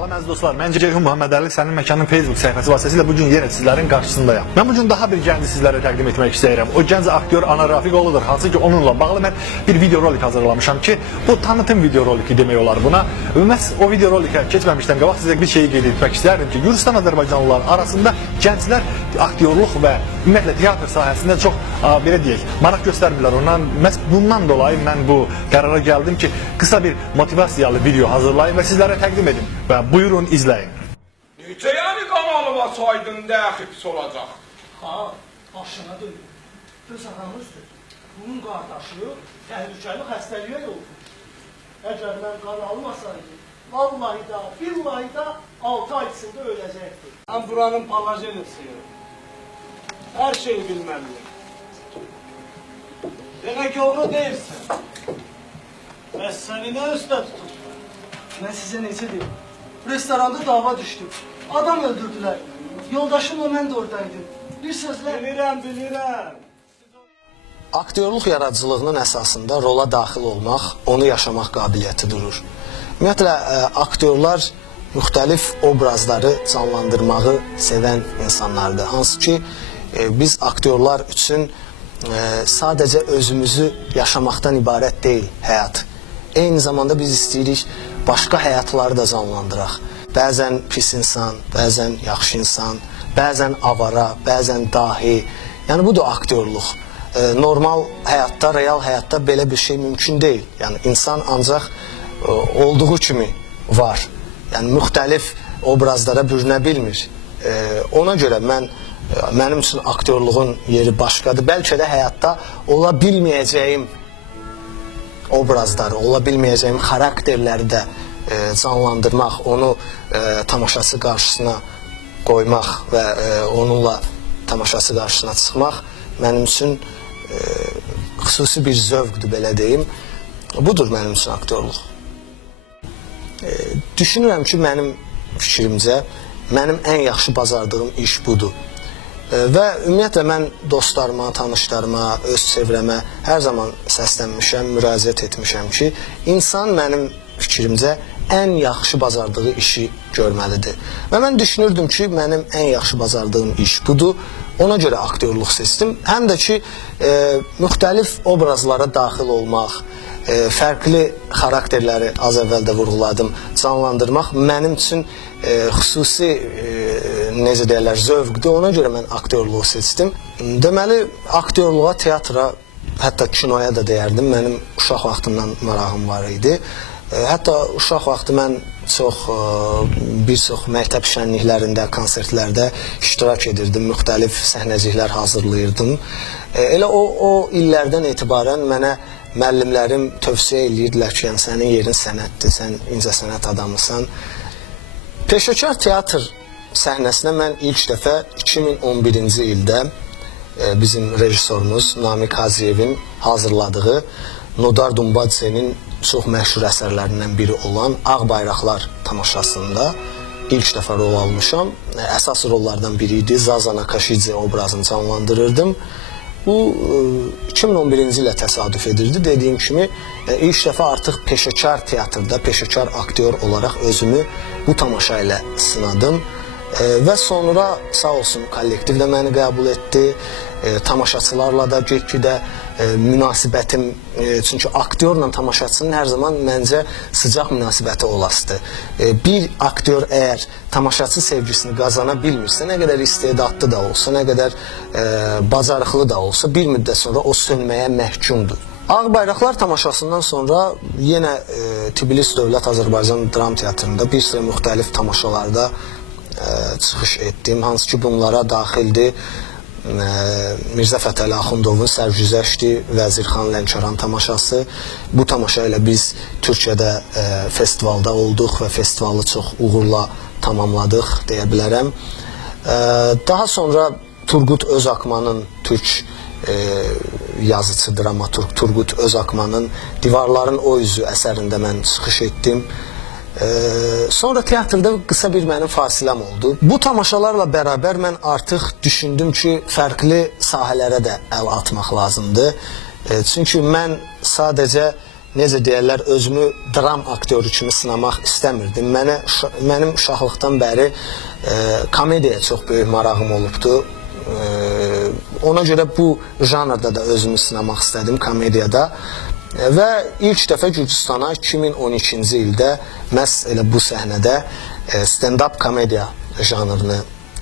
Salam əziz dostlar, mən Ceyhun Muhammədəli, sənin məkanın Facebook səhifəsi vasitəsilə bugün yenə sizlərin qarşısındayım. Mən bugün daha bir gənci sizlərə təqdim etmək istəyirəm. O gənc aktyor Anar Rafiqoğludur, hansı ki onunla bağlı mən bir video rolik hazırlamışam ki, bu tanıtım video roliki demək olar buna. Məhz o video rolikə keçməmişdən qabaq sizə bir şeyi qeyd etmək istərdim ki, Gürcistan Azərbaycanlılar arasında gənclər aktyorluq və ümumiyyətlə teatr sahəsində çox belə deyək, maraq göstərmirlər. Məhz bundan dolayı mən bu qərara gəldim ki, qısa bir motivasiyalı video hazırlayım və sizlərə təqdim edim. Və buyurun izləyin. Necə yəni qanalıma saydın dəxil pis olacaq? Ha, başına dönür. Öz anamızdır. Bunun qardaşı təhlükəli xəstəliyə yoldur. Əgər mən qan almasaydım, vallahi da, billahi da 6 ay içində öləcəkdir. Mən buranın palajenisiyim. Hər şeyi bilməliyim. Demək oğlu deyirsən. Bəs səni nə üstə tutur? Mən sizə necə deyim? Restoranda dava düşdüm. Adam öldürdülər. Yoldaşımla mən də oradaydım. Bir sözlə... Bilirəm. Aktyorluq yaradıcılığının əsasında rola daxil olmaq, onu yaşamaq qabiliyyəti durur. Ümumiyyətlə, aktyorlar müxtəlif obrazları canlandırmağı sevən insanlardır. Hansı ki, biz aktyorlar üçün sadəcə özümüzü yaşamaqdan ibarət deyil həyat. Eyni zamanda biz istəyirik başqa həyatları da canlandıraq. Bəzən pis insan, bəzən yaxşı insan, bəzən avara, bəzən dahi. Yəni bu da aktyorluq. Normal həyatda, real həyatda belə bir şey mümkün deyil. Yəni insan ancaq olduğu kimi var. Yəni müxtəlif obrazlara bürünə bilmir. Ona görə mənim üçün aktyorluğun yeri başqadır. Bəlkə də həyatda ola bilməyəcəyim obrazları, ola bilməyəcəyim xarakterləri də canlandırmaq, onu tamaşaçı qarşısına qoymaq və onunla tamaşaçı qarşısına çıxmaq mənim üçün xüsusi bir zövqdür, belə deyim. Budur mənim üçün aktyorluq. Düşünürəm ki, mənim fikrimcə, mənim ən yaxşı bacardığım iş budur. Və ümumiyyətlə mən dostlarıma, tanışlarıma, öz çevrəmə hər zaman səslənmişəm, müraciət etmişəm ki, insan mənim fikrimcə ən yaxşı bacardığı işi görməlidir. Və mən düşünürdüm ki, mənim ən yaxşı bacardığım iş budur. Ona görə aktyorluq seçdim. Həm də ki, müxtəlif obrazlara daxil olmaq, fərqli xarakterləri az əvvəl də vurğuladım, canlandırmaq mənim üçün xüsusi necə deyərlər, zövqdür. Ona görə mən aktyorluğu seçdim. Deməli, aktyorluğa, teatra, hətta kinoya da deyərdim. Mənim uşaq vaxtından marağım var idi. Hətta uşaq vaxtı mən bir çox məktəb şənliklərində, konsertlərdə iştirak edirdim. Müxtəlif səhnəciklər hazırlayırdım. Elə o illərdən etibarən mənə müəllimlərim tövsiyə edirdilər ki, sənin yerin sənətdir, sən incəsənət adamısan. Peşəkar teatr səhnəsinə mən ilk dəfə 2011-ci ildə bizim rejissorumuz Namiq Hacıyevin hazırladığı Nodar Dumbadze'nin çox məşhur əsərlərindən biri olan Ağ Bayraqlar tamaşasında ilk dəfə rol almışam. Əsas rollardan biri idi. Zaza Nakashidze obrazını canlandırırdım. Bu 2011-ci ilə təsadüf edirdi. Dediyim kimi ilk dəfə artıq peşəkar teatrda, peşəkar aktyor olaraq özümü bu tamaşa ilə sınadım. Və sonra sağ olsun kollektiv də məni qəbul etdi. Tamaşaçılarla da get-gedə münasibətim, çünki aktyorla tamaşaçının hər zaman məncə sıcaq münasibəti olasıdır. Bir aktyor əgər tamaşaçı sevgisini qazana bilmirsə, nə qədər istedadlı da olsa, nə qədər bacarıqlı da olsa, bir müddət sonra o sönməyə məhkumdur. Ağ Bayraqlar tamaşasından sonra yenə Tbilisi Dövlət Azərbaycan Dram Teatrında bir sıra müxtəlif tamaşalarda çıxış etdim. Hansı ki bunlara daxildir Mirzə Fətəli Axundovun Sərgüzəşti Vəzirxan Lənkəran tamaşası. Bu tamaşa ilə biz Türkiyədə festivalda olduq və festivalı çox uğurla tamamladıq deyə bilərəm. Daha sonra Turgut Özakmanın, türk yazıcı, dramaturg Turgut Özakmanın Divarların o üzü əsərində mən çıxış etdim. Sonra teatrda qısa bir mənim fasiləm oldu. Bu tamaşalarla bərabər mən artıq düşündüm ki, fərqli sahələrə də əl atmaq lazımdır. Çünki mən sadəcə necə deyirlər, özümü dram aktyoru kimi sınamaq istəmirdim. Mənim uşaqlıqdan bəri komediyaya çox böyük marağım olubdu. Ona görə bu janrda da özümü sınamaq istədim, komediyada. Və ilk dəfə Gürcüstana 2012-ci ildə məhz elə bu səhnədə stand-up komediya janrını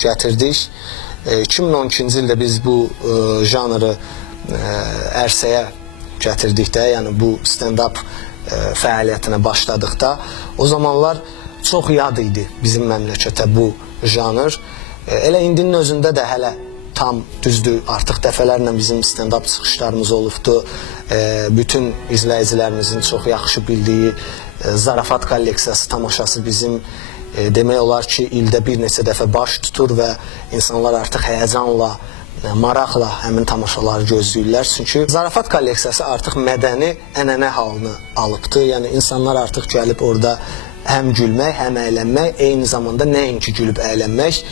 gətirdik. 2012-ci ildə biz bu janrı ərsəyə gətirdikdə, yəni bu stand-up fəaliyyətinə başladıqda, o zamanlar çox yad idi bizim məmləkətə bu janr. Elə indinin özündə də hələ tam düzdür, artıq dəfələrlə bizim stand-up çıxışlarımız olubdu. Bütün izləyicilərimizin çox yaxşı bildiyi Zarafat kolleksiyası tamaşası bizim demək olar ki, ildə bir neçə dəfə baş tutur və insanlar artıq həyəcanla, maraqla həmin tamaşaları gözləyirlər. Çünki Zarafat kolleksiyası artıq mədəni ənənə halını alıbdı. Yəni insanlar artıq gəlib orada həm gülmək, həm əylənmək, eyni zamanda nəinki gülüb əylənmək,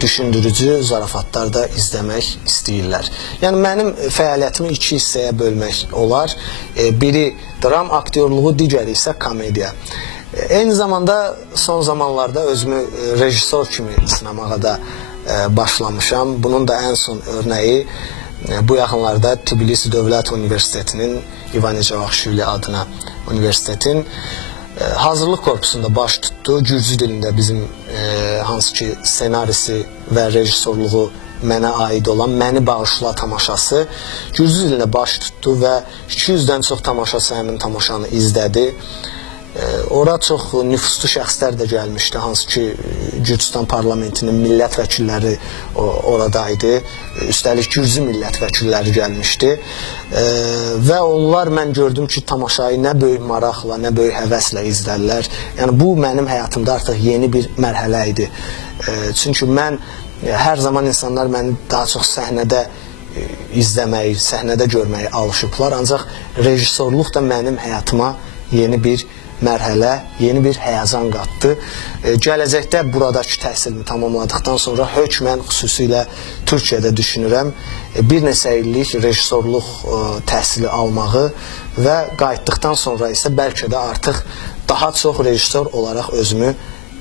düşündürücü zarafatlar da izləmək istəyirlər. Yəni mənim fəaliyyətimi iki hissəyə bölmək olar. Biri dram aktyorluğu, digəri isə komediya. Eyni zamanda son zamanlarda özümü rejissor kimi sınamağa da başlamışam. Bunun da ən son örnəyi bu yaxınlarda Tbilisi Dövlət Universitetinin İvan Ecevakşvili adına universitetin hazırlıq korpusunda baş tutdu. Gürcü dilində bizim hansı ki senarisi və rejissorluğu mənə aid olan Məni Bağışla tamaşası Gürcü dilində baş tutdu və 200-dən çox tamaşaçı həmin tamaşanı izlədi. Ora çox nüfuzlu şəxslər də gəlmişdi, hansı ki Gürcüstan parlamentinin millət vəkilləri oradaydı. Üstəlik Gürcü millət vəkilləri gəlmişdi. Və onlar mən gördüm ki, tamaşayı nə böyük maraqla, nə böyük həvəslə izlərlər. Yəni bu mənim həyatımda artıq yeni bir mərhələ idi. Çünki mən hər zaman insanlar məni daha çox səhnədə izləməyi, səhnədə görməyi alışıblar. Ancaq rejissorluq da mənim həyatıma yeni bir mərhələ, yeni bir həyəcan qatdı. Gələcəkdə buradakı təhsilimi tamamladıqdan sonra hökmən xüsusilə Türkiyədə düşünürəm bir neçə illik rejissorluq təhsili almağı və qayıtdıqdan sonra isə bəlkə də artıq daha çox rejissor olaraq özümü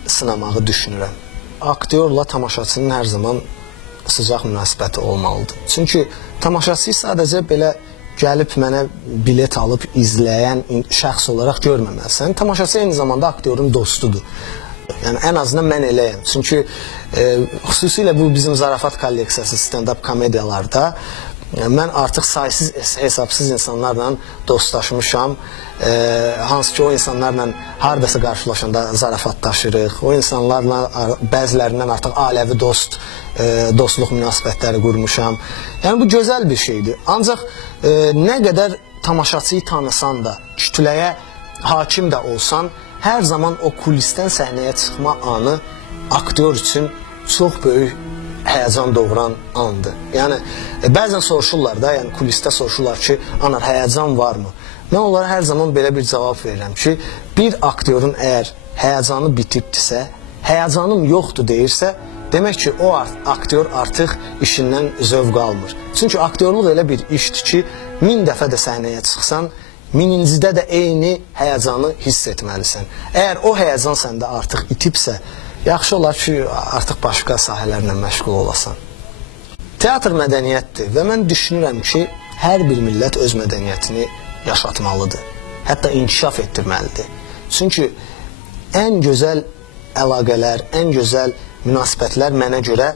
sınamağı düşünürəm. Aktyorla tamaşaçının hər zaman sıcaq münasibəti olmalıdır. Çünki tamaşaçı sadəcə belə gəlib mənə bilet alıb izləyən şəxs olaraq görməməlisən. Tamaşaçı eyni zamanda aktyorun dostudur. Yəni ən azından mən eləyəm. Çünki xüsusilə bu bizim Zarafat kolleksiyası stand-up komediyalarda mən artıq saysız hesabsız insanlarla dostlaşmışam. Hansı ki o insanlarla hardasa qarşılaşanda zarafatlaşırıq. O insanlarla bəzilərindən artıq ailəvi dostluq münasibətləri qurmuşam. Yəni bu gözəl bir şeydir. Ancaq nə qədər tamaşaçıyı tanısan da, kütləyə hakim də olsan, hər zaman o kulisdən səhnəyə çıxma anı aktyor üçün çox böyük həyəcan doğuran andır. Yəni bəzən soruşurlar da, yəni kulisdə soruşurlar ki, Anar, həyəcan varmı? Mən onlara hər zaman belə bir cavab verirəm ki, bir aktyorun əgər həyəcanı bitibdirsə, həyəcanım yoxdur deyirsə, demək ki, o aktyor artıq işindən zövq almır. Çünki aktyorluq elə bir işdir ki, 1000 dəfə də səhnəyə çıxsan, 1000-cidə də eyni həyəcanı hiss etməlisən. Əgər o həyəcan səndə artıq itibsə, yaxşı olar ki, artıq başqa sahələrlə məşğul olasan. Teatr mədəniyyətdir və mən düşünürəm ki, hər bir millət öz mədəniyyətini yaşatmalıdır. Hətta inkişaf etdirməlidir. Çünki ən gözəl əlaqələr, ən gözəl münasibətlər mənə görə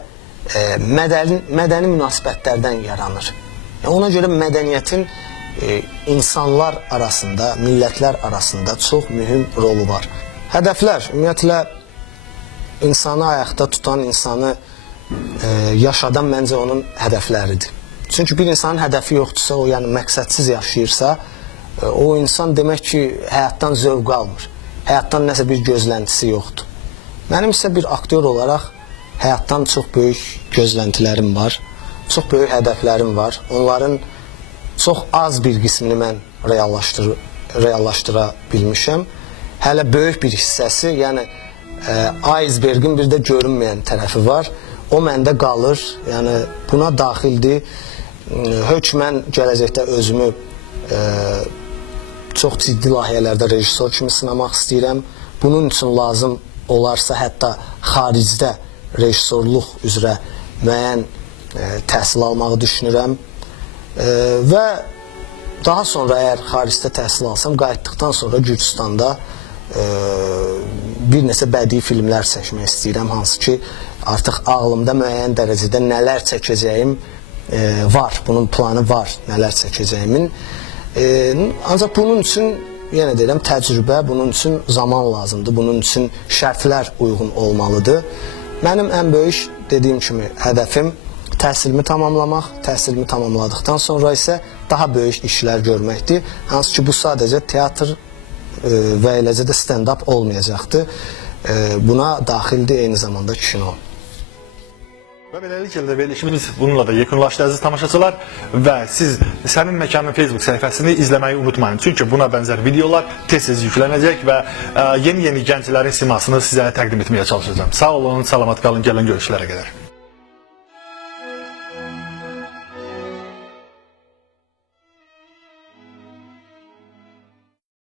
mədəni münasibətlərdən yaranır. Ona görə mədəniyyətin insanlar arasında, millətlər arasında çox mühüm rolu var. Hədəflər, ümumiyyətlə, insanı ayaqda tutan, insanı yaşadan məncə onun hədəfləridir. Çünki bir insanın hədəfi yoxdursa, o yəni məqsədsiz yaşayırsa, o insan demək ki, həyatdan zövq almır. Həyatdan nəsə bir gözləntisi yoxdur. Mənim isə bir aktyor olaraq həyatdan çox böyük gözləntilərim var, çox böyük hədəflərim var. Onların çox az bir qismini mən reallaşdıra bilmişəm. Hələ böyük bir hissəsi, yəni icebergin bir də görünməyən tərəfi var. O məndə qalır, yəni buna daxildir. Hökmən gələcəkdə özümü çox ciddi layihələrdə rejissor kimi sınamaq istəyirəm. Bunun üçün lazım olarsa hətta xaricdə rejissorluq üzrə müəyyən təhsil almağı düşünürəm. Və daha sonra əgər xaricdə təhsil alsam, qayıtdıqdan sonra Gürcüstanda bir neçə bədii filmlər çəkmək istəyirəm, hansı ki artıq ağlımda müəyyən dərəcədə nələr çəkəcəyim var, bunun planı var, nələr çəkəcəyimin. Ancaq bunun üçün, yenə deyirəm, təcrübə, bunun üçün zaman lazımdır, bunun üçün şərtlər uyğun olmalıdır. Mənim ən böyük, dediyim kimi, hədəfim təhsilimi tamamlamaq, təhsilimi tamamladıqdan sonra isə daha böyük işlər görməkdir. Hansı ki, bu sadəcə teatr və eləcə də stand-up olmayacaqdır. Buna daxildir eyni zamanda kino. Və beləliklə də verilişimiz bununla da yekunlaşdı əziz tamaşaçılar və siz Sənin Məkanın Facebook səhifəsini izləməyi unutmayın. Çünki buna bənzər videolar tez-tez yüklənəcək və yeni-yeni gənclərin simasını sizə təqdim etməyə çalışacağım. Sağ olun, salamat qalın, gəlin görüşlərə qədər.